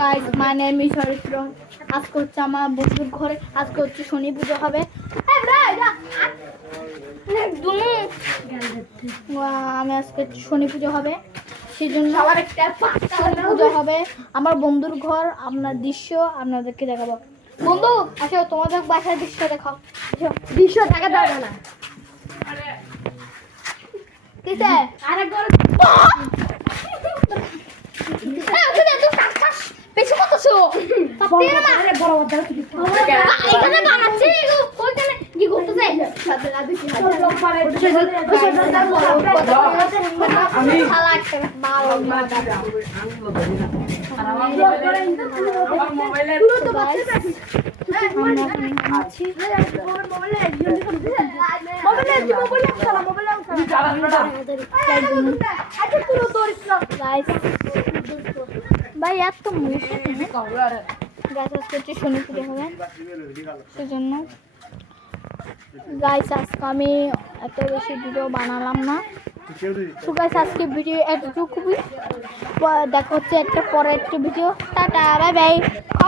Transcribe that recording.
Guys my name is চরিত্র। আজকে হচ্ছে আমার বন্ধুর ঘরে, আজকে হচ্ছে শনি পুজো হবে। আমি আজকে শনি পুজো হবে, সেই জন্য শনি পুজো হবে। আমার বন্ধুর ঘর, আপনার দৃশ্য আপনাদেরকে দেখাবো। বন্ধু আসো, তোমাদের বাসার দৃশ্য দেখাও। দৃশ্য দেখা যাবে না, ঠিক আছে? আরেকবার বেশি করতেছো এখানে বানাচ্ছি, ওইখানে কি করতেছে? ভাই এত তো গাছ আজকে হচ্ছে শনি পুজো হবে, সেজন্য গাইস আজকে আমি এত বেশি ভিডিও বানালাম না। তো গাইস আজকে ভিডিও এতটুকুই, দেখা হচ্ছে একটা পরের একটা ভিডিও। Tata, bye bye.